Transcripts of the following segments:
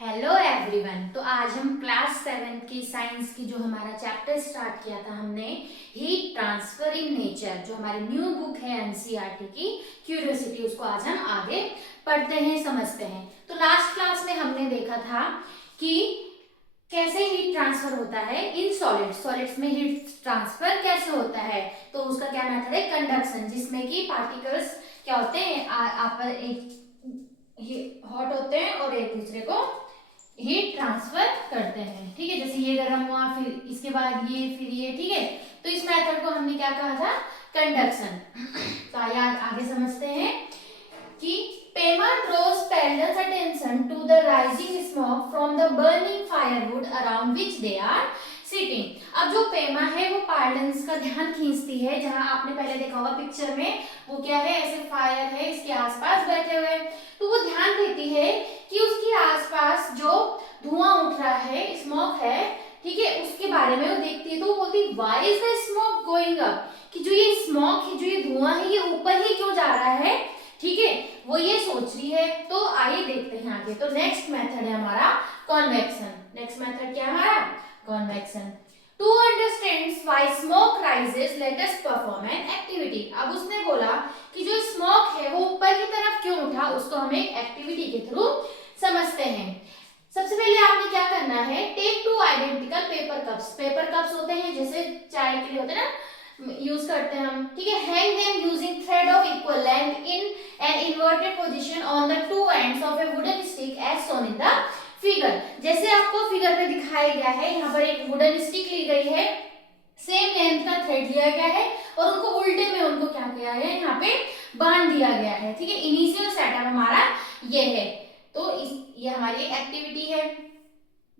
Hello everyone. तो आज हम क्लास 7 की साइंस की जो हमारा चैप्टर स्टार्ट किया था हमने, हीट ट्रांसफर इन नेचर, जो हमारी न्यू बुक है एनसीईआरटी की क्यूरियोसिटी, उसको आज हम आगे पढ़ते हैं, समझते हैं। तो लास्ट क्लास में हमने देखा था कि कैसे हीट ट्रांसफर होता है इन सॉलिड्स, सॉलिड्स में हीट ट्रांसफर कैसे होता है। तो उसका क्या मेथड है, कंडक्शन, जिसमें कि पार्टिकल्स क्या होते हैं, आपस एक हॉट होते हैं और एक दूसरे को हीट ट्रांसफर करते हैं। ठीक है, जैसे ये गर्म हुआ, फिर इसके बाद ये, फिर ये। ठीक है, तो इस मेथड को हमने क्या कहा था, कंडक्शन। तो आइए आगे समझते हैं कि Pema draws parallel attention to the rising smoke from the burning firewood around which they are sitting। अब जो पेमा है वो पार्लन्स का ध्यान खींचती है, जहां आपने पहले देखा होगा पिक्चर में, वो क्या है, ऐसे फायर है, इसके आसपास बैठे हुए, तो वो ध्यान देती है कि उसके आसपास जो धुआं उठ रहा है, स्मोक है, ठीक है, उसके बारे में वो देखती है। तो वो बोलती है why is the smoke going up, कि जो ये स्मोक है, जो ये धुआं है, ये ऊपर ही क्यों जा रहा है। ठीक है, वो ये सोच रही है। तो आइए देखते हैं आगे। तो नेक्स्ट मेथड है हमारा कन्वेक्शन। नेक्स्ट मेथड क्या है हमारा, convection. To understand why smoke rises let us perform an activity. अब उसने बोला कि जो स्मोक है वो ऊपर की तरफ क्यों उठा, उसको हम एक एक्टिविटी के थ्रू समझते हैं। सबसे पहले आपने क्या करना है, take two identical paper cups. Paper cups होते हैं जैसे चाय के लिए होते हैं ना, यूज करते हैं हम। ठीक है, hang them using thread of equal length in an inverted position on the two ends of a wooden stick as shown in the figure. जैसे आपको फिगर में दिखाया गया है, यहाँ पर एक वुडन स्टिक ली गई है, सेम लेंथ का थ्रेड लिया गया है और उनको उल्टे में उनको क्या किया है, यहाँ पे बांध दिया गया है। ठीक है, इनिशियल सेटअप हमारा ये है। तो ये हमारी एक्टिविटी है,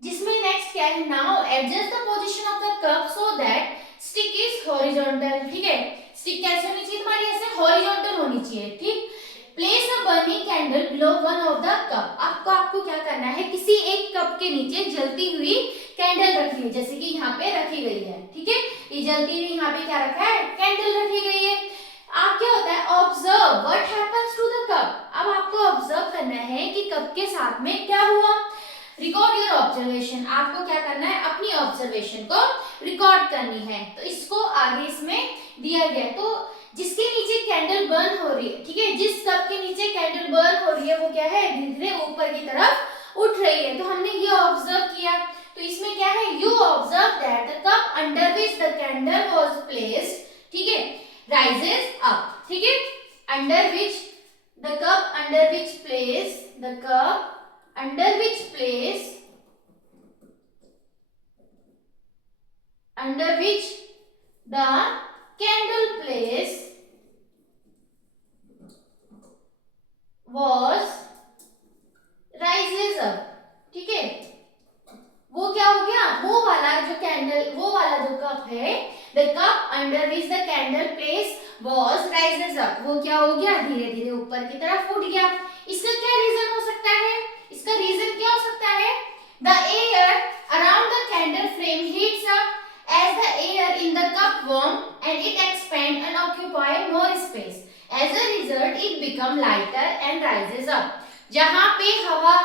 जिसमें नेक्स्ट क्या है, now adjust the position of the cup so that stick is horizontal. ठीक है, स्टिक कैसे होनी चाहिए तुम्हारी, ऐसे हॉरिजॉन्टल होनी चाहिए। ठीक, place a burning candle below one of the cup. आपको क्या करना है, किसी एक कप के नीचे जलती हुई कैंडल रखी है, जैसे कि यहाँ पे रखी गई है। ठीक है, ये जलती हुई यहाँ पे क्या रखा है, कैंडल रखी गई है। आप क्या होता है, observe what happens to the cup. अब आपको ऑब्जर्व करना है कि कप के साथ में क्या हुआ। Record your observation. आपको क्या करना है, अपनी ऑब्जर्वेशन को रिकॉर्ड करनी है। तो इसको आगे इसमें दिया गया। तो जिसके नीचे कैंडल बर्न हो रही है, ठीक है, जिस कप के नीचे कैंडल बर्न हो रही है, वो क्या है, धीरे धीरे ऊपर की तरफ उठ रही है। तो हमने ये ऑब्जर्व किया। तो इसमें क्या है, you observe that the cup under which the candle was placed, ठीक है, rises up। ठीक है, under which the cup under which place the cup under which place under which the candle place was rises up। ठीक है, वो क्या हो गया, वो वाला जो कैंडल, वो वाला जो कप है, the cup under which the candle place was rises up, वो क्या हो गया, धीरे धीरे ऊपर की तरफ उठ गया। इसका क्या रीजन हो सकता है, इसका रीजन क्या हो सकता है, the air around the candle flame heats up as the air in the cup warm and it expand and occupy more space, as a result it become lighter and rises up. जहां पे हवा,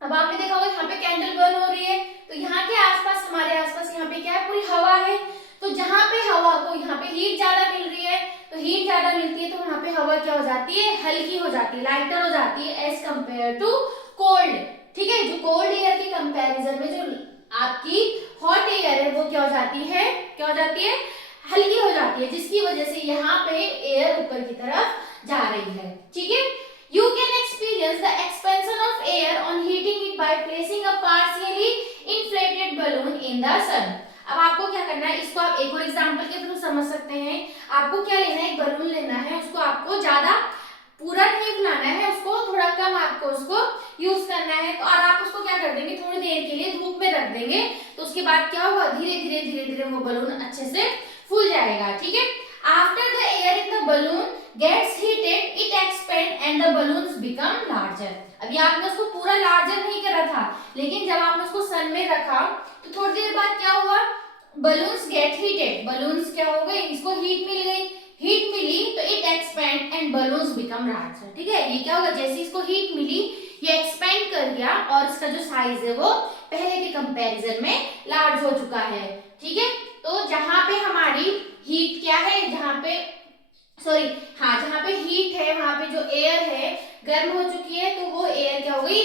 अब आपने देखा होगा यहाँ पे candle burn हो रही है, तो यहाँ के आसपास, हमारे आसपास यहाँ पे क्या है, पूरी हवा है। तो जहाँ पे हवा को, यहाँ पे हीट ज्यादा मिल रही है, तो हीट ज्यादा मिलती है, तो वहाँ पे हवा क्या हो जाती है, हल्की हो जाती है, लाइटर हो जाती है, एज कंपेयर टू कोल्ड। ठीक है, जो कोल्ड एयर के कंपैरिजन में जो आपकी हॉट एयर है, वो क्या हो जाती है, क्या हो जाती है, हल्की हो जाती है, जिसकी वजह से यहाँ पे एयर ऊपर की तरफ जा रही है। ठीक है, you can experience the expansion of air on heating it by placing a partially inflated balloon in the sun। अब आपको क्या करना है, इसको आप एक और एग्जांपल के थ्रू समझ सकते हैं। आपको क्या लेना है, एक बलून लेना है, उसको आपको ज्यादा पूरा नहीं फुलाना है, उसको थोड़ा कम आपको उसको यूज करना है। तो और आप उसको क्या कर देंगे, थोड़ी देर के लिए धूप में रख देंगे, तो उसके बाद क्या होगा, धीरे धीरे धीरे धीरे वो बलून अच्छे से फूल जाएगा। ठीक है, after the air in the balloon gets heated it expand and the balloons become larger। अभी आपने उसको पूरा लार्जर नहीं करा था, लेकिन जब आपने उसको सन में रखा, तो थोड़ी देर बाद क्या हुआ, बलून्स गेट हीटेड, बलून्स क्या हो गए, इसको हीट मिल गई, हीट मिली तो it expand and balloons become larger. ठीक है, ये क्या होगा, जैसे इसको हीट मिली, ये एक्सपेंड कर गया और इसका जो साइज है वो पहले के कंपैरिजन में लार्ज हो चुका है। ठीक है, तो जहां पे हमारी हीट क्या है, जहां पे सॉरी हाँ जहां पे हीट है वहां पे जो एयर है गर्म हो चुकी है, तो वो एयर क्या हो गई,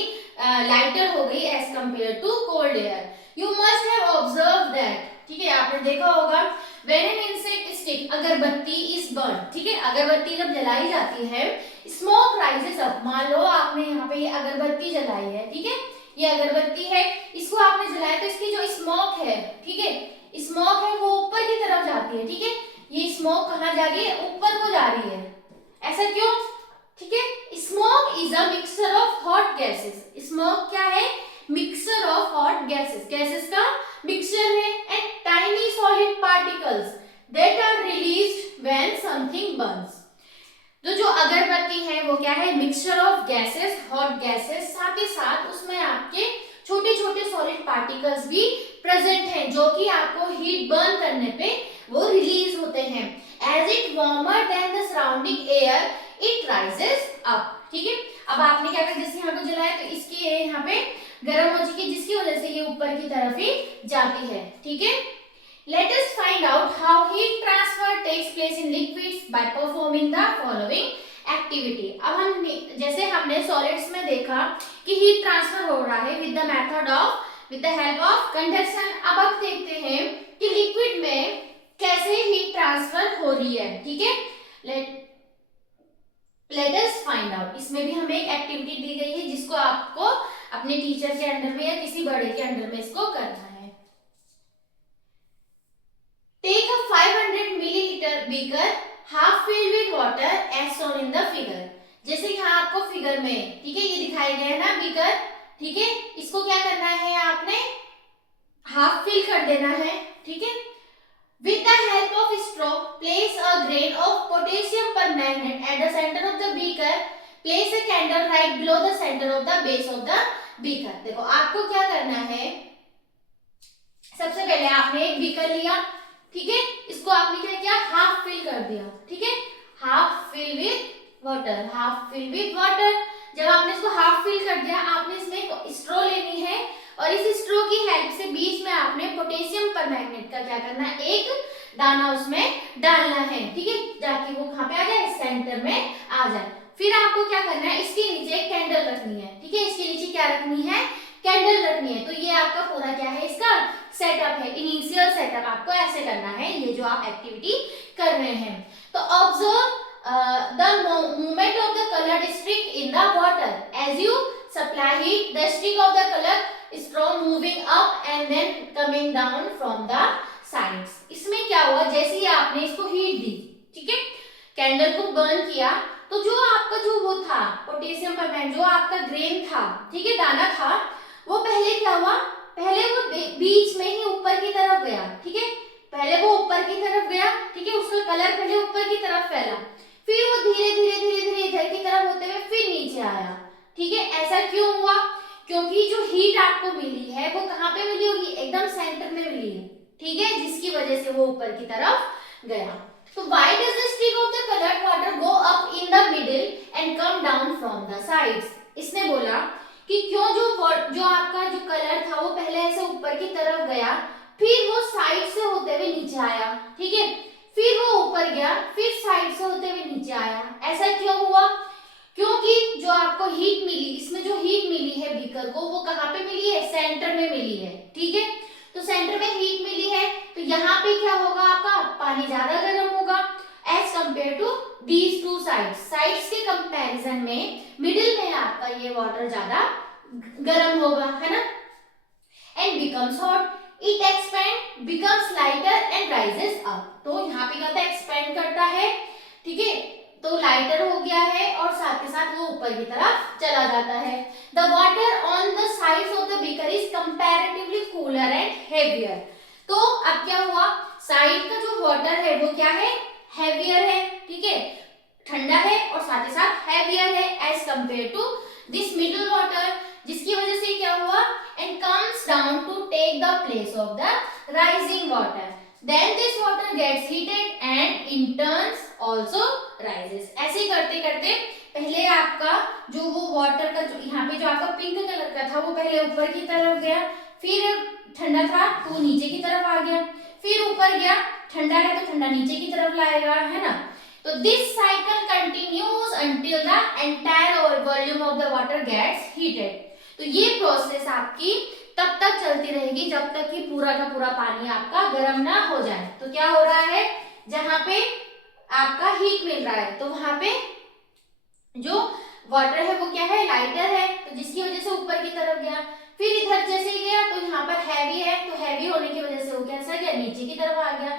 लाइटर हो गई as compare to cold air. You must have observe that, ठीक है, आपने देखा होगा व्हेन एन इंसेक्ट स्टिक, अगरबत्ती इज बर्न, ठीक है, अगरबत्ती जब जलाई जाती है, स्मोक राइजेस अप, मान लो आपने यहाँ पे ये अगरबत्ती जलाई है, ठीक है, ये अगरबत्ती है, इसको आपने जलाया तो इसकी जो स्मोक है, ठीक है, स्मोक है वो ऊपर की तरफ जाती है, ठीक है, ये स्मोक कहाँ जा रही है, ऊपर को जा रही है, ऐसा क्यों, ठीक है, smoke is a mixture of hot gases, smoke क्या है, mixture of hot gases, gases का मिक्सचर है, and tiny solid particles that are released when something burns. जो अगरबत्ती है वो क्या है, mixture of gases, hot gases, साथ ही साथ उसमें आपके छोटे छोटे सॉलिड पार्टिकल्स भी प्रेजेंट हैं जो कि आपको हीट बर्न करने पे वो रिलीज होते हैं। As it warmer than the surrounding air it rises up, ठीक है, अब आपने क्या कहा, जैसे यहाँ पे जलाया तो इसकी एयर यहाँ पे गर्म हो चुकी है, जिसकी वजह से ये ऊपर की तरफ ही जाती है, ठीक है। Let us find out how heat transfer takes place in liquids by performing the following activity। अब हम जैसे हमने सॉलिड्स में देखा कि हीट ट्रांसफर हो रहा है with the help of conduction। अब आप देखते हैं कि लिक्विड में कैसे हीट ट्रांसफर हो रही है, ठीक है। Let us find out, इसमें भी हमें एक एक्टिविटी दी गई है जिसको आपको अपने टीचर के अंडर में या किसी बड़े के अंडर में इसको करना है। Take a 500 milliliter beaker half filled with water as shown in the figure। जैसे यहाँ आपको फिगर में, ठीक है, ये दिखाई गया है ना बीकर, ठीक है, इसको क्या करना है, आपने हाफ फिल कर देना है, ठीक है। With the help of straw, place a grain of potassium permanganate at the center of the beaker। Place a candle right below the center of the base of the beaker। देखो आपको क्या करना है, सबसे पहले आपने एक बीकर लिया, ठीक है, इसको आपने क्या किया, हाफ फिल कर दिया, ठीक है, half fill with water, half fill with water. जब आपने इसको हाफ फिल कर दिया, आपने इसमें एक स्ट्रॉ लेनी है और इस स्ट्रॉ की हेल्प से बीच में आपने पोटेशियम परमैंगनेट का क्या करना है, एक दाना उसमें डालना है, ठीक है, ताकि वो कहाँ पे आ जाए, सेंटर में आ जाए। फिर आपको क्या करना है, इसके नीचे एक कैंडल रखनी है, ठीक है, इसके नीचे क्या रखनी है, कैंडल रखनी है। तो ये आपका पूरा क्या है, इसका सेटअप है, इनिशियल सेटअप आपको ऐसे करना है, ये जो आप एक्टिविटी कर रहे हैं। तो observe the movement of the coloured streak in the water as you supply heat, the streak of the colour straw moving up and then coming down from the sides. इसमें क्या हुआ, जैसे ही आपने इसको हीट दी, ठीक है, कैंडल को burn किया, तो जो आपका जो वो था पोटेशियम परमैंगनेट, जो आपका ग्रेन था, ठीक है, दाना था, वो पहले क्या हुआ, पहले वो बीच में ही ऊपर की तरफ गया, ठीक है, पहले वो ऊपर की तरफ गया, ठीक है, उसका कलर पहले ऊपर की तरफ फैला, फिर वो धीरे धीरे धीरे धीरे इधर की तरफ होते हुए फिर नीचे आया, ठीक है। ऐसा क्यों हुआ, क्योंकि जो हीट आपको मिली है वो कहाँ पे मिली होगी, एकदम सेंटर में मिली है, ठीक है, जिसकी वजह से वो ऊपर की तरफ गया। तो why does the streak of the colored water go up in the middle and come down from the sides? इसने बोला कि क्यों जो आपका जो कलर था वो पहले ऐसे ऊपर की तरफ गया, फिर वो साइड से होते हुए नीचे आया, ठीक है, फिर वो ऊपर गया, फिर साइड से होते हुए नीचे आया। ऐसा क्यों हुआ, क्योंकि जो आपको हीट मिली, इसमें जो हीट मिली है बीकर को, वो कहाँ पे मिली है, सेंटर में मिली है, ठीक है। तो सेंटर में हीट मिली है, तो यहाँ पे क्या होगा, आपका पानी ज्यादा गर्म होगा as compare to these two sides के कंपैरिजन में मिडिल में आपका ये वाटर ज्यादा गर्म होगा, है ना, and becomes hot, it expand, becomes lighter and rises up. तो यहाँ पे क्या होता है, एक्सपेंड करता है, ठीक है, तो लाइटर हो गया है और साथ के साथ वो ऊपर की तरफ चला जाता है। The water on the sides of the beaker is comparatively cooler and heavier. तो अब क्या हुआ, साइड का जो वाटर है वो क्या है, हेवियर है, ठीक है, ठंडा है और साथ ही साथ हेवियर है as compare to this middle water, जिसकी वजह से क्या हुआ, and comes down to take the place of the rising water. Then this water gets heated and in turns also rises। ऐसे करते करते पहले आपका जो वो वाटर का जो यहाँ पे जो आपका पिंक कलर का था वो पहले ऊपर की तरफ गया, फिर ठंडा था तो नीचे की तरफ आ गया, फिर ऊपर गया, ठंडा है तो ठंडा नीचे की तरफ लाएगा, है ना। तो this cycle continues until the entire volume of the water gets heated. तो ये प्रोसेस आपकी तब तक चलती रहेगी जब तक कि पूरा का पूरा पानी आपका गर्म ना हो जाए। तो क्या हो रहा है, जहां पे आपका हीट मिल रहा है तो वहां पे जो वाटर है वो क्या है, लाइटर है, तो जिसकी वजह से ऊपर की तरफ गया, फिर इधर जैसे गया तो यहाँ पर हैवी है तो हैवी होने की वजह से वो कैसा गया, नीचे की तरफ आ गया,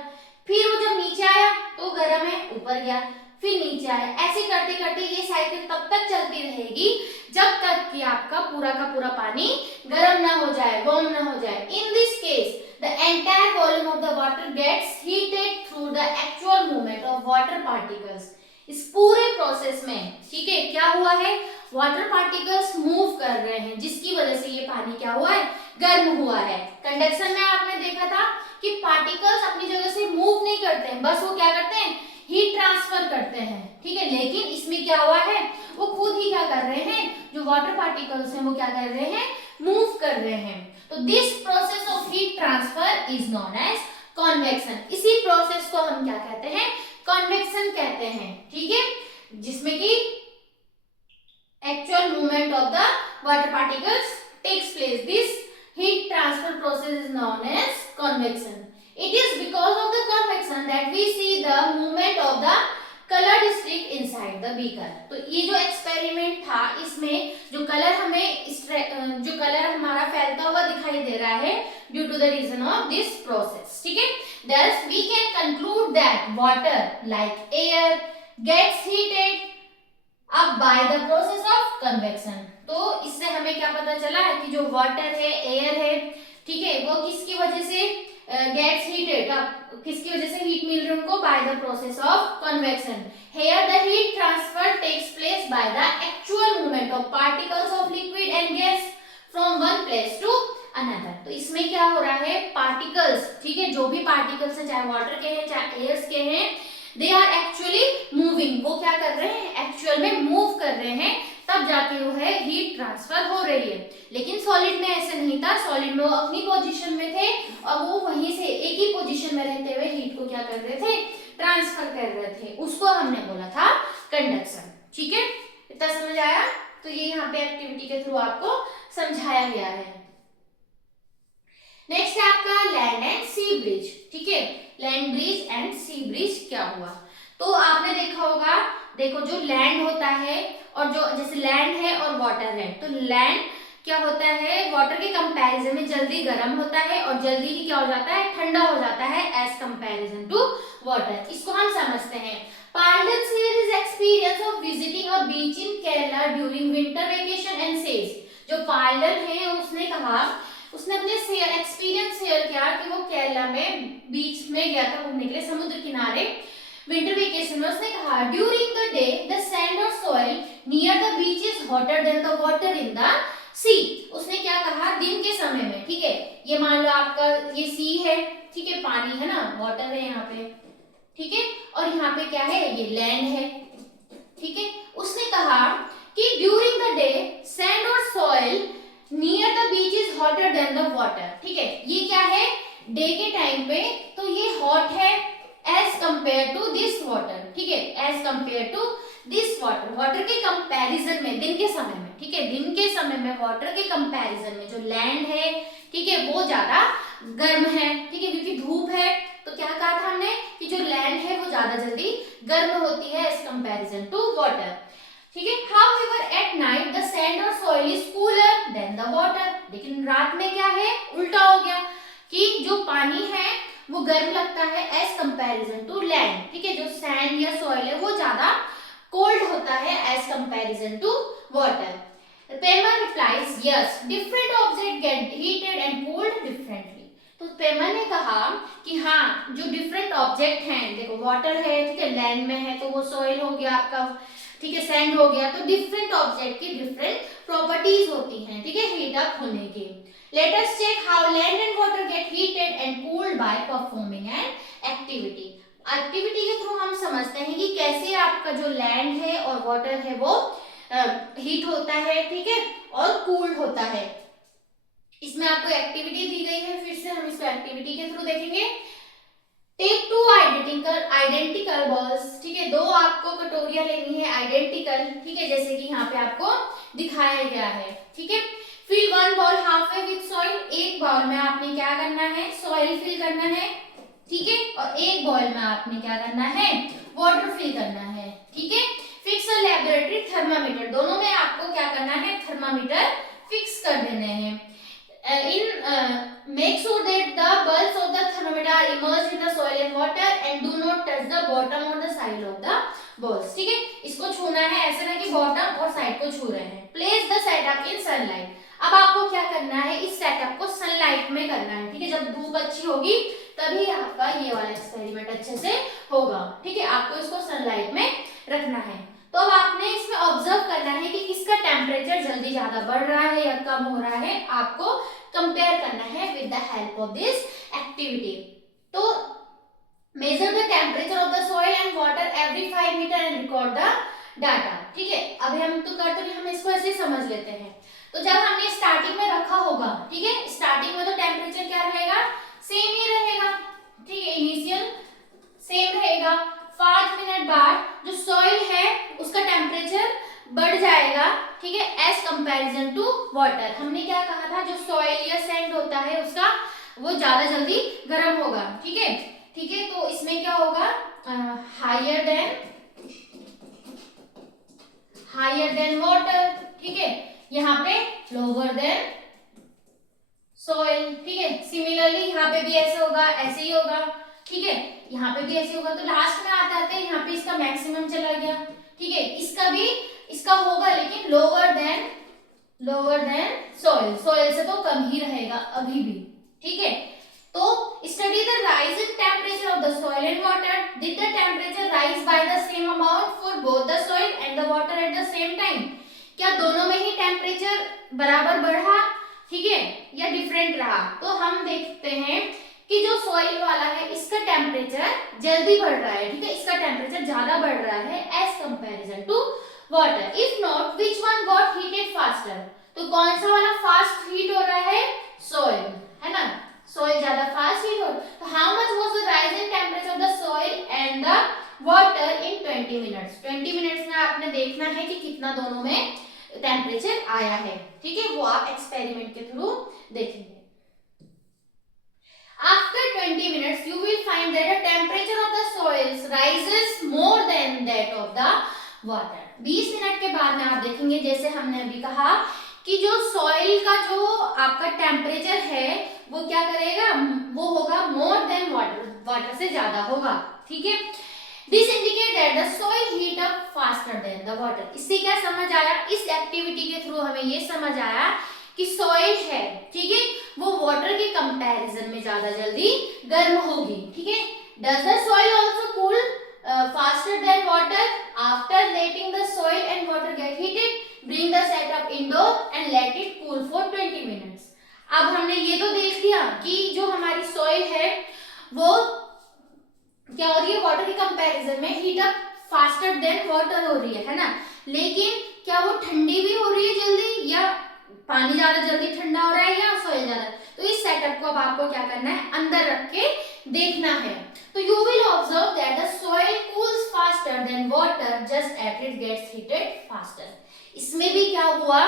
फिर वो जब नीचे आया तो गर्म है, ऊपर गया, फिर नीचे आया। ऐसे करते करते ये साइकिल तब तक चलती रहेगी जब तक कि आपका पूरा का पूरा पानी गर्म ना हो जाए, वार्म ना हो जाए। In this case the entire volume of the water gets heated through the actual movement of water particles. इस पूरे प्रोसेस में, ठीक है, क्या हुआ है, वाटर पार्टिकल्स मूव कर रहे हैं जिसकी वजह से ये पानी क्या हुआ है, गर्म हुआ है। कंडक्शन में आपने देखा था कि पार्टिकल्स अपनी जगह से मूव नहीं करते हैं, बस वो क्या करते हैं, हीट ट्रांसफर करते हैं, ठीक है। लेकिन इसमें क्या हुआ है, वो खुद ही क्या कर रहे हैं, जो वाटर पार्टिकल्स हैं वो क्या कर रहे हैं, मूव कर रहे हैं। तो this process of heat transfer is known as convection. इसी प्रोसेस को हम क्या कहते हैं, कन्वेक्शन कहते हैं, ठीक है, जिसमें कि actual movement of the water particles takes place. This heat transfer process is known as convection. It is because of the convection that we see the movement of the colored streak inside the beaker. तो ये जो experiment था इसमें जो colour हमें जो colour हमारा फैलता हुआ दिखाई दे रहा है due to the reason of this process, ठीक है। Thus we can conclude that water like air gets heated अब bye the process of convection. तो इससे हमें क्या पता चला है कि जो वाटर है, एयर है, ठीक है, वो किसकी वजह से गेट्स हीटेड, अब किसकी वजह से हीट मिल रही है उनको, by the process of convection. Here the heat transfer takes place by the actual movement of particles of liquid and gas from one place to another. तो इसमें क्या हो रहा है, पार्टिकल्स, ठीक है, जो भी पार्टिकल्स है, चाहे वाटर के हैं चाहे एयर्स के हैं, दे आर एक्चुअली मूविंग, वो क्या कर रहे हैं, एक्चुअल में मूव कर रहे हैं, तब जाके वो है हीट ट्रांसफर हो रही है। लेकिन सॉलिड में ऐसे नहीं था, सॉलिड में वो अपनी पोजीशन में थे और वो वहीं से एक ही पोजीशन में रहते हुए हीट को क्या कर रहे थे, ट्रांसफर कर रहे थे, उसको हमने बोला था कंडक्शन, ठीक है। इतना समझ आया, तो ये यहाँ पे एक्टिविटी के थ्रू आपको समझाया गया है। नेक्स्ट है आपका लैंड एंड सी ब्रिज, ठीक है, land breeze and sea breeze क्या हुआ। तो आपने देखा होगा, देखो जो लैंड होता है और जो जैसे लैंड है और वाटर है, तो लैंड क्या होता है, वाटर के कंपैरिजन में जल्दी गर्म होता है और जल्दी ही क्या हो जाता है, ठंडा हो जाता है एज कंपैरिजन टू वाटर। इसको हम समझते हैं। Pardon here his experience of visiting a beach in Kerala during winter vacation and says, जो पार्डन है उसने कहा, उसने अपने एक्सपीरियंस शेयर किया कि वो केरला में बीच में गया था घूमने के लिए, समुद्र किनारे विंटर वेकेशन में। उसने कहा during the day the sand और soil near the beach is hotter than the water in the sea. उसने क्या कहा, दिन के समय में, ठीक है, ये मान लो आपका ये सी है, ठीक है, पानी है ना, वाटर है यहाँ पे, ठीक है, और यहाँ पे क्या है, ये लैंड है, ठीक है। उसने कहा कि ड्यूरिंग द डे सैंड और soil near the beach is hotter than the water, ठीक है, ये क्या है, डे के टाइम पे तो ये हॉट है as compare to this water, ठीक है, as compare to this water, water के कंपैरिजन में दिन के समय में, ठीक है, दिन के समय में वाटर के कंपैरिजन में जो लैंड है, ठीक है, वो ज्यादा गर्म है, ठीक है, क्योंकि धूप है। तो क्या कहा था हमने कि जो लैंड है वो ज्यादा जल्दी गर्म होती है एज कंपैरिजन टू वाटर, ठीक है। However, at night the sand or soil is cooler than the water. लेकिन रात में क्या है, उल्टा हो गया कि जो पानी है वो गर्म लगता है एज कंपैरिजन टू लैंड, ठीक है, जो सैंड या सॉइल है वो ज्यादा कोल्ड होता है एज कंपैरिजन टू वाटर। पेमर replies yes different object get heated and cold differently. तो पेमर ने कहा कि हाँ, जो डिफरेंट ऑब्जेक्ट हैं, देखो वाटर है, ठीक है, लैंड में है तो वो सॉइल हो गया आपका, ठीक है, सैंड हो गया, तो डिफरेंट ऑब्जेक्ट की डिफरेंट प्रॉपर्टीज होती हैं, ठीक है, हीट अप होने की। Let us check how land and water get heated and cooled by performing an activity. Activity के थ्रू हम समझते हैं कि कैसे आपका जो लैंड है और वाटर है वो हीट होता है, ठीक है, और कूल्ड होता है। इसमें आपको एक्टिविटी दी गई है, फिर से हम इसको एक्टिविटी के थ्रू देखेंगे। टेक टू आइडेंटिकल बॉल्स, ठीक है, दो आपको कटोरियां लेनी है आइडेंटिकल, ठीक है, जैसे कि यहाँ पे आपको दिखाया गया है, ठीक है। Fill one bowl half way with soil, एक बॉल में आपने क्या करना है, सॉइल फिल करना है, ठीक है, और एक बॉल में आपने क्या करना है, वाटर फिल करना है, ठीक है। फिक्स अ लेबोरेटरी थर्मामीटर, दोनों में आपको क्या करना है, थर्मामीटर फिक्स कर देने हैं। Make sure that the bulbs of the thermometer are immersed in the soil and water and do not touch the bottom or the side of the balls, ठीक है, इसको छूना है, ऐसा ना कि बॉटम और साइड को छू रहे हैं। Place the setup in sunlight, अब आपको क्या करना है, इस सेटअप को सनलाइट में करना है, ठीक है, जब धूप अच्छी होगी तभी आपका ये वाला एक्सपेरिमेंट अच्छे से होगा, ठीक है, आपको इसको सनलाइट में रखना है। तो अब आपने इसमें ऑब्जर्व करना है कि किसका टेम्परेचर जल्दी ज्यादा बढ़ रहा है या कम हो रहा है, आपको कंपेयर करना है with the help of this activity. तो measure the temperature of the soil and water every 5 metre and record the data, ठीक है। अभी हम तो करते नहीं, हम इसको ऐसे समझ लेते हैं। तो जब हमने स्टार्टिंग में रखा होगा, ठीक है, स्टार्टिंग में तो टेम्परेचर क्या रहेगा, सेम ही रहेगा, ठीक है, इनिशियल सेम रहेगा। 5 मिनट बाद जो सॉइल है उसका टेम्परेचर बढ़ जाएगा, ठीक है, एज कंपैरिजन टू वाटर। हमने क्या कहा था, जो सॉइल या सैंड होता है उसका वो ज्यादा जल्दी गर्म होगा, ठीक है, ठीक है। तो इसमें क्या होगा, हायर देन वाटर, ठीक है, यहाँ पे लोअर देन सॉइल, ठीक है। सिमिलरली यहाँ पे भी ऐसे होगा, ऐसे ही होगा, ठीक है, यहाँ पे भी ऐसे होगा। तो लास्ट में आते आते यहाँ पे इसका मैक्सिमम चला गया, ठीक है, इसका भी इसका होगा लेकिन लोअर देन सॉइल, सॉइल से तो कम ही रहेगा अभी भी, ठीक है। तो study the rising temperature of the soil and water, did the temperature rise by the same amount for both the soil and the water at the same time, क्या दोनों में ही टेम्परेचर बराबर बढ़ा, ठीक है, या डिफरेंट रहा। तो हम देखते हैं कि जो सॉइल वाला है इसका टेम्परेचर जल्दी बढ़ रहा है, ठीक है, इसका टेम्परेचर ज्यादा बढ़ रहा है as comparison to water. If not which one got heated faster, तो कौन सा वाला फास्ट हीट हो रहा है, सॉइल, है ना, सॉइल ज्यादा फास्ट हीट हो। तो how much was the rise in temperature of the soil and the water in 20 minutes, 20 minutes में आपने देखना है कि कितना दोनों में टेम्परेचर आया है, ठीक है, वो आप एक्सपेरिमेंट के थ्रू देखेंगे। After 20 minutes, you will find that the temperature of the soils rises more than that of the water. 20 minute के बाद में आप देखेंगे, जैसे हमने अभी कहा कि जो सॉइल का जो आपका टेम्परेचर है वो क्या करेगा, वो होगा मोर देन वाटर, वाटर से ज्यादा होगा, ठीक है। This indicate that the soil heat up faster than the water. इससे क्या समझ आया, इस एक्टिविटी के थ्रू हमें ये समझ आया कि सॉइल है, ठीक है, वो वाटर के कंपैरिजन में ज्यादा जल्दी गर्म होगी, ठीक है। Does the soil also cool faster than water, after letting the soil and water get heated, bring the setup indoor and let it cool for 20 minutes. अब हमने ये तो देख लिया कि जो हमारी सॉइल है वो क्या हो रही है, वाटर के कंपैरिजन में heat up faster than water हो रही है ना, लेकिन क्या वो ठंडी भी हो रही है जल्दी, या पानी ज्यादा जल्दी ठंडा हो रहा है, या सॉइल ज्यादा। तो इस सेटअप को अब आपको क्या करना है, अंदर रख के देखना है। तो you will observe that the soil cools faster than water just at it gets heated faster. इसमें भी क्या हुआ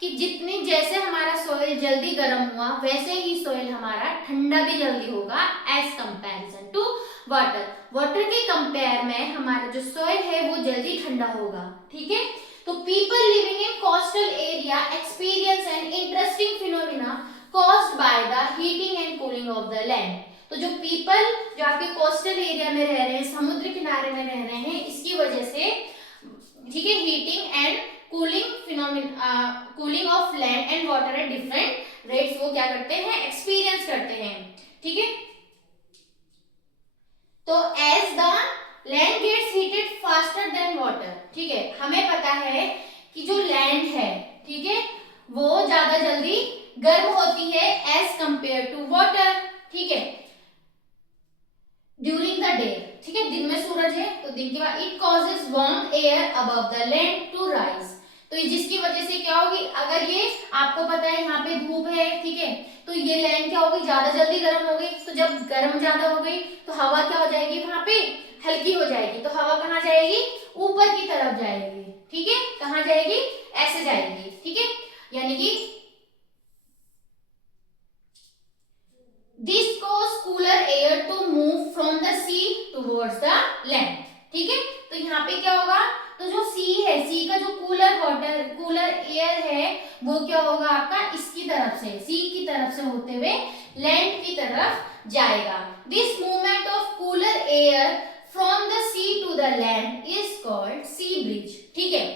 कि जितनी जैसे हमारा सॉइल जल्दी गर्म हुआ वैसे ही सॉइल हमारा ठंडा भी जल्दी होगा as comparison to water. Water के कंपेयर में हमारा जो सॉइल है वो जल्दी ठंडा होगा, ठीक है। तो people living in coastal area experience an interesting phenomena caused by the heating and cooling of the land। तो जो people जो आपके कोस्टल एरिया में रह रहे हैं, समुद्र किनारे में रह रहे हैं, इसकी वजह से, ठीक है, heating and cooling phenomena, cooling of land and water at different rates, वो क्या करते हैं, एक्सपीरियंस करते हैं, ठीक है। तो as the land gets heated faster than water, ठीक है, हमें पता है कि जो लैंड है, ठीक है, वो ज्यादा जल्दी गर्म होती है एज कंपेयर टू वाटर, ठीक है। ड्यूरिंग द डे, ठीक है, दिन में सूरज है तो दिन के बाद it causes warm air above the land to rise, तो जिसकी वजह से क्या होगी, अगर ये आपको पता है यहाँ पे धूप है, ठीक है, तो ये लैंड क्या होगी, ज्यादा जल्दी गर्म हो गई, तो जब गर्म ज्यादा हो गई तो हवा क्या हो जाएगी, वहां पे हल्की हो जाएगी, तो हवा कहाँ जाएगी, ऊपर की तरफ जाएगी, ठीक है, कहाँ जाएगी, ऐसे जाएगी, ठीक है, यानी कि this cause cooler air to move from the sea towards the land, ठीक है, तो यहाँ पे क्या होगा, तो जो सी है, सी का जो कूलर एयर है वो क्या होगा आपका, इसकी तरफ से, सी की तरफ से होते हुए लैंड की तरफ जाएगा। This movement of cooler air from the sea to the land is called sea breeze, ठीक है,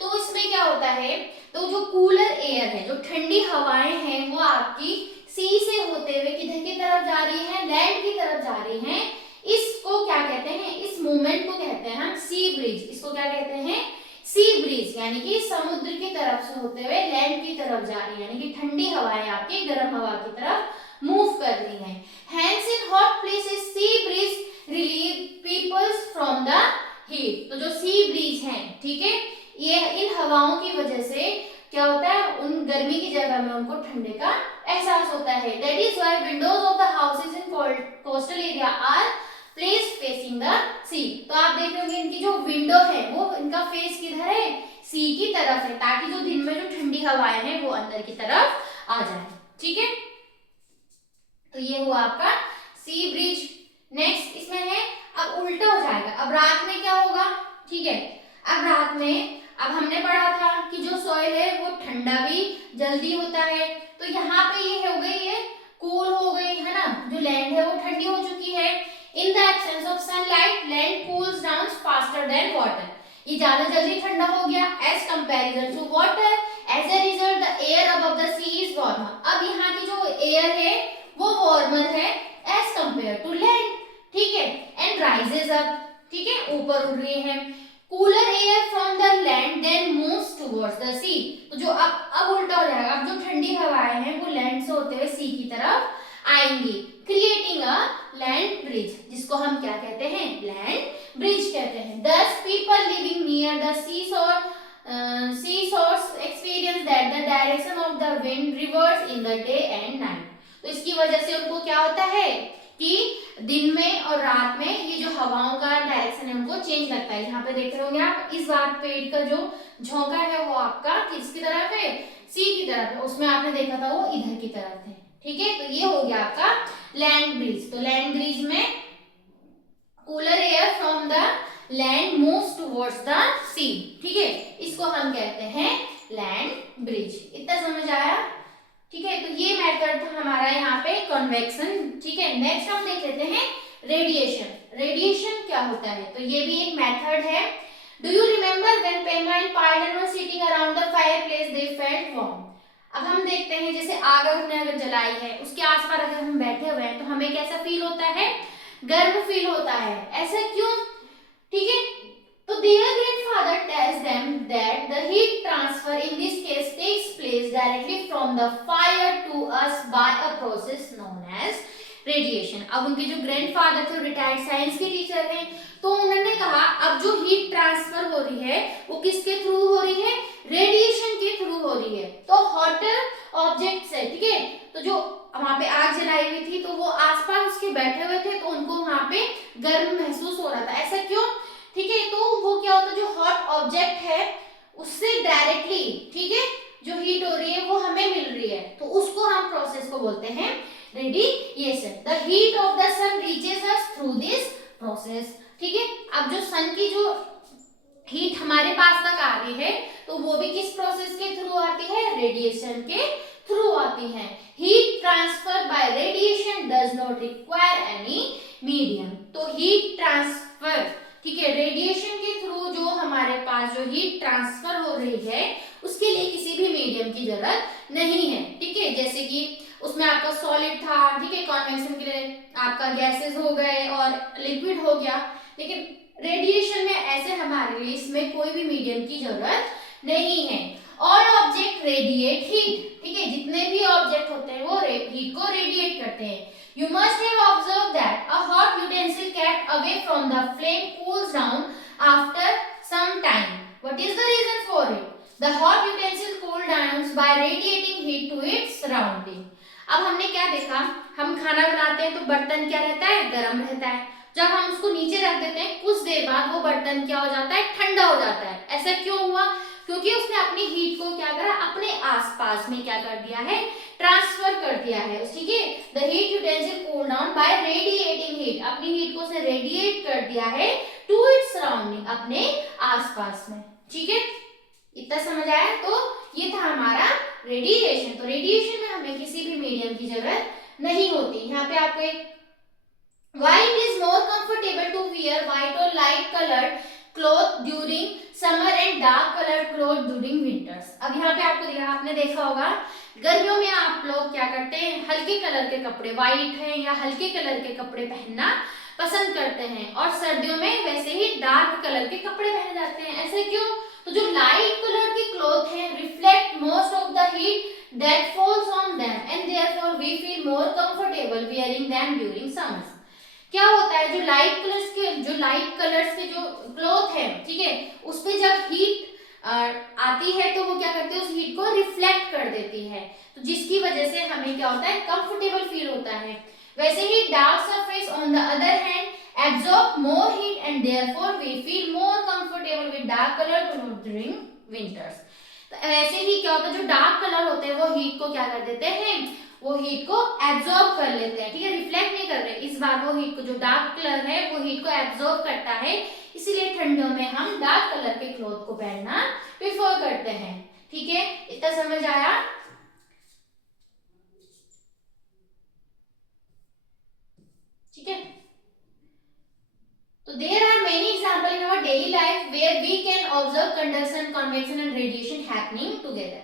तो इसमें क्या होता है, तो जो कूलर एयर है, जो ठंडी हवाएं हैं वो आपकी सी से होते हुए किधर की तरफ जा रही है, लैंड की तरफ जा रही हैं, इसको क्या कहते हैं, इस मूवमेंट को कहते हैं हम सी ब्रिज, इसको क्या कहते हैं, सी ब्रिज, यानी कि समुद्र की तरफ से होते हुए लैंड की तरफ जा रही है, यानी कि ठंडी हवाएं आपकी गर्म हवा की तरफ मूव कर रही हैं। Hence in hot places sea breeze relieve peoples from the heat, तो जो सी ब्रिज है, ठीक है, ये इन हवाओं की वजह से क्या होता है, उन गर्मी की जगह में उनको ठंडे का एहसास होता है। That is why windows of the houses in coastal area are placed facing the sea, तो आप देख रहे होंगे इनकी जो विंडो है वो इनका फेस किधर है, सी की तरफ है, ताकि जो दिन में जो ठंडी हवाएं हैं वो अंदर की तरफ आ जाए, ठीक है, तो ये हुआ आपका सी ब्रिज। नेक्स्ट इसमें है, अब उल्टा हो जाएगा, अब रात में क्या होगा, ठीक है, अब रात में, अब हमने पढ़ा था कि जो सॉइल है वो ठंडा भी जल्दी होता है, तो यहाँ पे ये हो गई है, कूल हो गई है ना, जो लैंड है वो ठंडी हो चुकी है। In the absence of sunlight land cools down faster than water, ये ज्यादा जल्दी ठंडा हो गया as comparison to water, as a result the air above the sea is warmer, अब यहाँ की जो एयर है वो वार्मर है एज कंपेयर टू लैंड, ठीक है, एंड राइजेस अप, ठीक है, ऊपर उड़ रही है। Cooler air from the land then moves towards the sea, तो जो अब उल्टा हो जाएगा, अब जो ठंडी हवाएं हैं वो लैंड से होते हुए सी की तरफ आएंगी, क्रिएटिंग अ लैंड ब्रिज, जिसको हम क्या कहते हैं, लैंड ब्रिज कहते हैं। Thus people living near the sea shores experience that the direction of the wind reverse in the day and night, तो इसकी वजह से उनको क्या होता है कि दिन में और रात में ये जो हवाओं का डायरेक्शन है उनको चेंज लगता है। यहाँ पे देख रहे होंगे आप, इस बार पेड़ का जो झोंका है वो आपका किसकी तरफ है, सी की तरफ है, उसमें आपने देखा था वो इधर की तरफ है, ठीक है, तो ये हो गया आपका लैंड ब्रिज। तो लैंड ब्रिज में cooler air from the land moves towards the sea, ठीक है, इसको हम कहते हैं लैंड ब्रिज। इतना समझ आया, ठीक है, तो ये मेथड था हमारा यहाँ पे कन्वेक्शन, ठीक है। नेक्स्ट हम देख लेते हैं रेडिएशन। रेडिएशन क्या होता है, तो ये भी एक मेथड है। Do you remember when Pema and pylon were sitting around the fireplace they felt warm, अब हम देखते हैं जैसे आग हमने अगर जलाई है उसके आसपास अगर हम बैठे हुए हैं तो हमें कैसा फील होता है, गर्म फील होता है, ऐसा क्यों, ठीक है, तो their grandfather tells them that the heat transfer in this case takes place directly from the fire to us by a process known as radiation। अब उनके जो ग्रैंडफादर थे रिटायर्ड साइंस के टीचर हैं, तो उन्होंने कहा अब जो हीट ट्रांसफर हो रही है वो किसके थ्रू हो रही है, रेडिएशन के थ्रू हो रही है। तो हॉटर ऑब्जेक्ट से, ठीक है, तो जो वहां पे आग जलाई हुई थी तो वो आसपास उसके बैठे हुए थे तो उनको वहां पे गर्म महसूस हो रहा था, ऐसा क्यों, ठीक है, तो वो क्या होता है, जो हॉट ऑब्जेक्ट है उससे डायरेक्टली, ठीक है, जो हीट हो रही है वो हमें मिल रही है, तो उसको हम प्रोसेस को बोलते हैं radiation. The heat of the sun reaches us through this process, ठीक है, अब जो सन की जो हीट हमारे पास तक आ रही है तो वो भी किस प्रोसेस के थ्रू आती है, रेडिएशन के थ्रू आती है। Heat transfer by radiation does not require any medium, तो हीट ट्रांसफर, ठीक है, रेडिएशन के थ्रू जो हमारे पास जो हीट ट्रांसफर हो रही है उसके लिए किसी भी मीडियम की जरूरत नहीं है, ठीक है, जैसे कि उसमें आपका सॉलिड था, ठीक है, कन्वेक्शन के लिए आपका गैसेस हो गए और लिक्विड हो गया, लेकिन रेडिएशन में ऐसे हमारे लिए इसमें कोई भी मीडियम की जरूरत नहीं है। ऑल ऑब्जेक्ट रेडिएट हीट, ठीक है, जितने भी ऑब्जेक्ट होते हैं वो हीट को रेडिएट करते हैं। You must have observed that a hot utensil kept away from the flame cools down after some time. What is the reason for it? The hot utensil cool down by radiating heat to its surrounding. अब हमने क्या देखा, हम खाना बनाते हैं तो बर्तन क्या रहता है, गर्म रहता है। जब हम उसको नीचे रख देते हैं कुछ देर बाद वो बर्तन क्या हो जाता है, ठंडा हो जाता है। ऐसा क्यों हुआ? क्योंकि उसने अपनी हीट को क्या करा, अपने आसपास में क्या कर दिया है, ट्रांसफर कर दिया है। ठीक है, the heat utensil cool down by radiating heat, अपनी हीट को उसने रेडिएट कर दिया है टू इट्स सराउंडिंग, अपने आसपास में। ठीक है, इतना समझ आया? तो ये था हमारा रेडिएशन। तो रेडिएशन में हमें किसी भी मीडियम की जरूरत नहीं होती। यहाँ पे आपको एक why it is more comfortable to wear white or light colored cloth during summer and dark colored cloth during winters। अब यहाँ पे आपने देखा होगा गर्मियों में आप लोग क्या करते हैं, हल्के कलर के कपड़े, व्हाइट है या हल्के कलर के कपड़े पहनना पसंद करते हैं, और सर्दियों में वैसे ही डार्क कलर के कपड़े पहने जाते हैं। ऐसे क्यों? तो जो लाइट कलर के क्लॉथ हैं reflect most of the heat that falls on them and therefore we feel more comfortable wearing them during summers। क्या होता है, जो लाइट कलर्स के जो क्लॉथ है, ठीक है, उस पे जब हीट आती है तो वो क्या करती है, उस हीट को रिफ्लेक्ट कर देती है, तो जिसकी वजह से हमें क्या होता है, कंफर्टेबल फील होता है। वैसे ही dark surface on the other hand absorb more heat and therefore we feel more comfortable with dark color during winters। तो ऐसे ही क्या होता है, जो डार्क कलर होते हैं वो हीट को क्या कर देते हैं, वो हीट को एब्जॉर्ब कर लेते हैं। ठीक है, रिफ्लेक्ट नहीं कर रहे, इस बार वो हीट को, जो डार्क कलर है वो हीट को एब्जॉर्ब करता है, इसीलिए ठंडियों में हम डार्क कलर के क्लॉथ को पहनना प्रेफर करते हैं। ठीक है, इतना समझ आया? ठीक है, तो there are many examples in our daily life where we can observe conduction, convection and radiation happening together।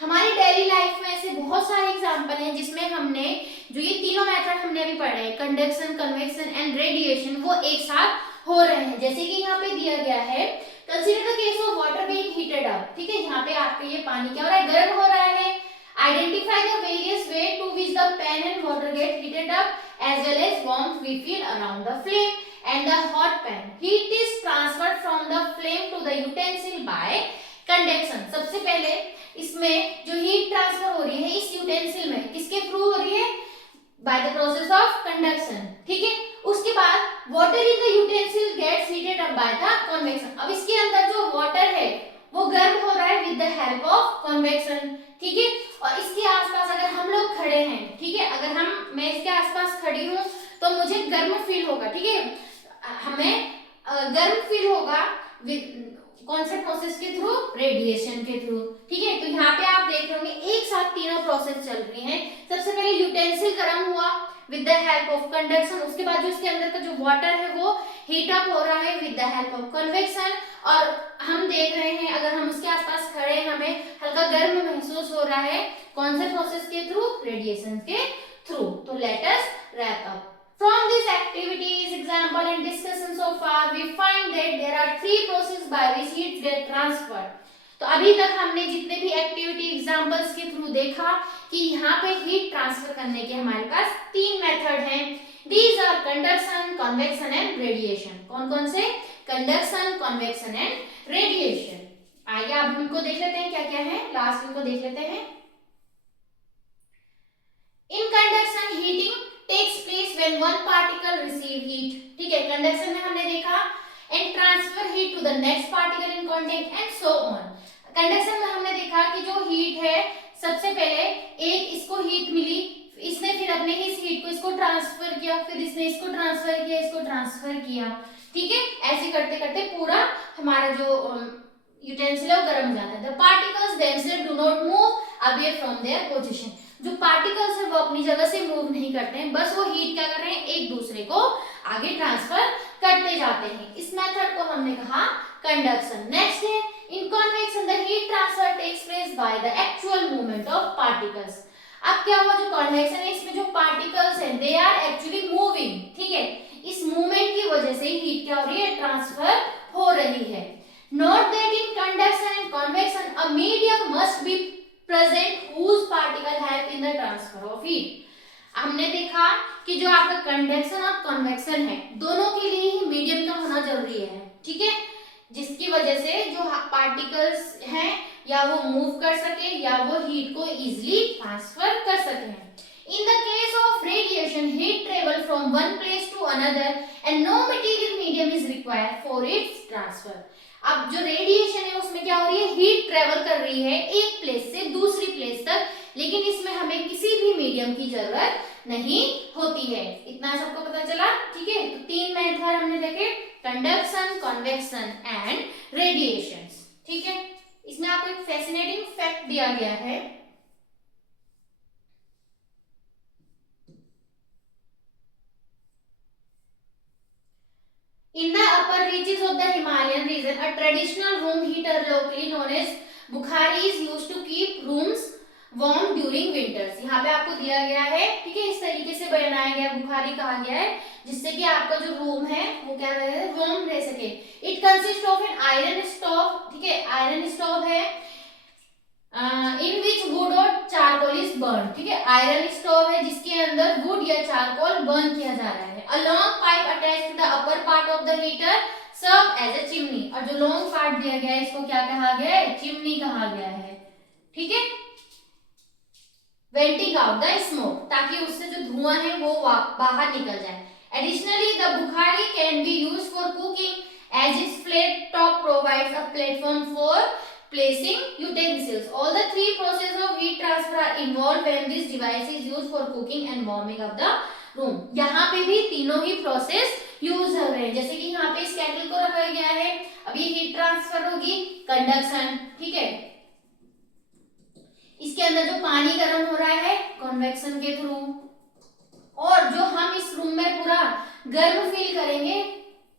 हमारी डेली लाइफ में ऐसे बहुत सारे एग्जाम्पल हैं जिसमें हमने जो ये तीनों मेथड हमने अभी पढ़े हैं, कंडक्शन, कन्वेक्शन एंड रेडिएशन, वो एक साथ हो रहे हैं। जैसे कि यहाँ पे दिया गया है, consider the case of water being heated up. ठीक है, यहाँ पे आपके ये पानी क्या हो रहा है, गर्म हो रहा है। Identify the various way to which the pan and water get heated up as well as warmth we feel around the flame and the hot pan। heat is transferred from the flame to the utensil by conduction। सबसे पहले इसमें जो heat transfer हो रही है इस utensil में, किसके थ्रू हो रही है, by the process of conduction. ठीक है, उसके बाद water in the utensil gets heated up by the convection. अब इसके अंदर जो वाटर है वो गर्म हो रहा है with the help of convection. ठीक है, और इसके आसपास अगर हम लोग खड़े हैं, ठीक है, अगर मैं इसके आसपास खड़ी हूँ तो मुझे गर्म फील होगा। ठीक है, हमें गर्म फील होगा कौन से प्रोसेस के थ्रू, रेडिएशन के थ्रू। ठीक है, तो यहाँ पे आप देख रहे होंगे एक साथ तीनों प्रोसेस चल रही हैं। सबसे पहले यूटेंसिल गर्म हुआ with the help of conduction, उसके बाद जो इसके अंदर का जो वाटर है वो हीट अप हो रहा है with the help of convection, और हम देख रहे हैं अगर हम उसके आसपास खड़े हैं हमें हल्का गर्म महसूस हो रहा है, कौन से प्रोसेस के थ्रू, रेडिएशन के थ्रू। तो let us wrap up. From these activities, example and discussion so far, we find that there are three processes by which heat get transferred। तो अभी तक हमने जितने भी एक्टिविटी एग्जांपल्स के थ्रू देखा कि यहाँ पे हीट ट्रांसफर करने के हमारे पास तीन मेथड हैं। These are conduction, convection and radiation। कौन कौन से? Conduction, convection and radiation. आइए अब इनको देख लेते हैं क्या क्या है, लास्ट इनको देख लेते हैं। In conduction, heating takes place when one particle receive heat। ठीक है, कंडक्शन में हमने देखा and transfer heat to the next particle in contact and so on। Conduction में हमने देखा कि जो हीट है सबसे पहले एक इसको हीट मिली, इसने फिर अपने ही इस हीट को इसको ट्रांसफर किया, फिर इसने इसको ट्रांसफर किया, इसको ट्रांसफर किया। ठीक है, ऐसे करते करते पूरा हमारा जो यूटेंसिल है वो गर्म हो जाता है। The particles themselves do not move away from their position। जो पार्टिकल्स है वो अपनी जगह से मूव नहीं करते हैं, बस वो हीट क्या कर रहे हैं, एक दूसरे को आगे ट्रांसफर करते जाते हैं। इस मेथड को हमने कहा कंडक्शन। नेक्स्ट है in convection, the heat transfer takes place by the actual movement of particles. अब क्या हुआ, जो कन्वेक्शन है इसमें जो पार्टिकल्स हैं दे आर एक्चुअली मूविंग। ठीक है, इस मूवमेंट की वजह से हीट क्या हो रही है, ट्रांसफर हो रही है। Note that in conduction and convection a medium must be present whose particle help in the transfer of heat। हमने देखा कि जो आपका कंडक्शन और कन्वेक्शन है दोनों के लिए ही मीडियम का होना जरूरी है, ठीक है, जिसकी वजह से जो पार्टिकल्स हैं या वो मूव कर सके या वो हीट को इजीली ट्रांसफर कर सके। In the case of radiation, heat travel from one place to another and no material medium is required for its transfer. अब जो रेडिएशन है उसमें क्या हो रही है, हीट ट्रेवल कर रही है एक प्लेस से दूसरी प्लेस तक, लेकिन इसमें हमें किसी भी मीडियम की जरूरत नहीं होती है। इतना सबको पता चला, ठीक है। तो तीन मेथड हमने देखे, कंडक्शन, कन्वेक्शन एंड रेडिएशन, ठीक है। इसमें आपको एक फैसिनेटिंग फैक्ट दिया गया है। In the upper reaches of the Himalayan region, a traditional room heater locally known as Bukhari is used to keep rooms warm during winters। यहाँ पे आपको दिया गया है, ठीक है, इस तरीके से बनाया गया, बुखारी कहा गया है, जिससे कि आपका जो रूम है वो क्या रहे, वार्म रह सके। It consist of an iron stove, ठीक है, आयरन स्टोव है, इन विच वुड और चारकोल इज बर्न, ठीक है, आयरन स्टोव है जिसके अंदर वुड या चारकोल बर्न किया जा रहा है। A long pipe attached to the upper part of the heater serve as a chimney, और जो लॉन्ग पार्ट दिया गया है इसको क्या कहा गया है, चिमनी कहा गया है, ठीक है। वेंटिंग आउट द स्मोक, ताकि उससे जो धुआं है वो बाहर निकल जाए। Additionally the bukhari can be used for cooking as its flat top provides a platform for placing utensils. All the three processes of heat transfer are involved when this device is used for cooking and warming up the room. यहाँ पे भी तीनों ही process use हो रहे हैं, जैसे कि यहाँ पे इस केटल को रखा गया है, अब ये हीट ट्रांसफर होगी, कंडक्शन, ठीक है, इसके अंदर जो पानी गर्म हो रहा है कन्वेक्शन के थ्रू, और जो हम इस रूम में पूरा गर्म फील करेंगे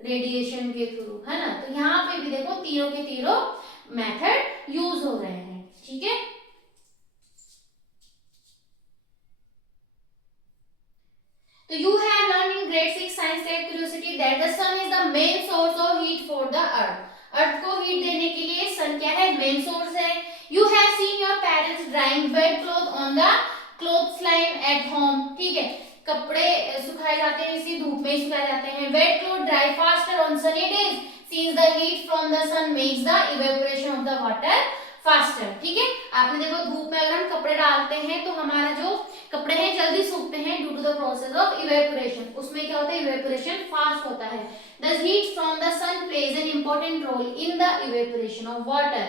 रेडिएशन के थ्रू, है ना। तो यहाँ पे भी देखो तीनों के तीनों मेथड यूज हो रहे हैं, ठीक है। तो you have learn in grade 6 science tech curiosity that the sun is the main source of heat for the earth. Earth को हीट देने के लिए सन क्या है, मेन सोर्स है। You have seen your parents drying wet cloth on the clothes line at home, ठीक है, कपड़े सुखाए जाते हैं इसी धूप में ही सुखाए जाते हैं। Wet cloth dry faster on sunny days since the heat from the sun makes the evaporation of the water faster, ठीक है। आपने देखो धूप में अगर हम कपड़े डालते हैं तो हमारा जो कपड़े हैं जल्दी सूखते हैं due to the process of evaporation, उसमें क्या होता है, इवेपोरेशन फास्ट होता है। The heat from the sun plays an important role in the evaporation of water।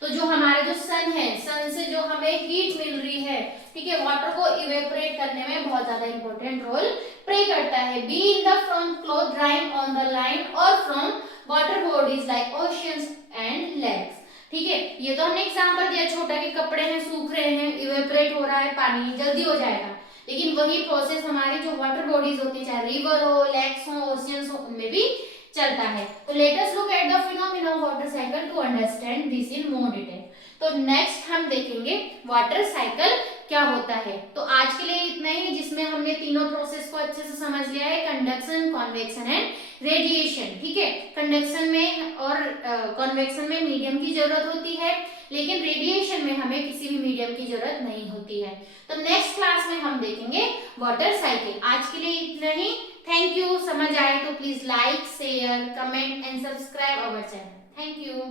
तो जो हमारे जो सन है, सन से जो हमें हीट मिल रही है, ठीक है, वाटर को इवेपोरेट करने में बहुत ज्यादा इंपॉर्टेंट रोल प्ले करता है। Be in the from cloth drying on the line और from water bodies like oceans and lakes, ठीक है। ये तो हमने एग्जांपल दिया छोटा कि कपड़े हैं सूख रहे हैं, इवेपोरेट हो रहा है, पानी जल्दी हो जाएगा, लेकिन वही प्रोसेस हमारी जो वाटर बॉडीज होती है, चाहे रिवर हो, लेक्स हो, ओशियंस हो, उनमें भी चलता है। तो let us look at the phenomena of water cycle to understand this in more detail. तो नेक्स्ट हम देखेंगे वाटर साइकिल क्या होता है। तो आज के लिए इतना ही, जिसमें हमने तीनों प्रोसेस को अच्छे से समझ लिया है, कंडक्शन, कन्वेक्शन एंड रेडिएशन, ठीक है। कंडक्शन में और कन्वेक्शन में मीडियम की जरूरत होती है, लेकिन रेडिएशन में हमें किसी भी मीडियम की जरूरत नहीं होती है। तो नेक्स्ट क्लास में हम देखेंगे वाटर साइकिल। आज के लिए इतना ही, थैंक यू। समझ आए तो please like, share, comment and subscribe our channel. Thank you.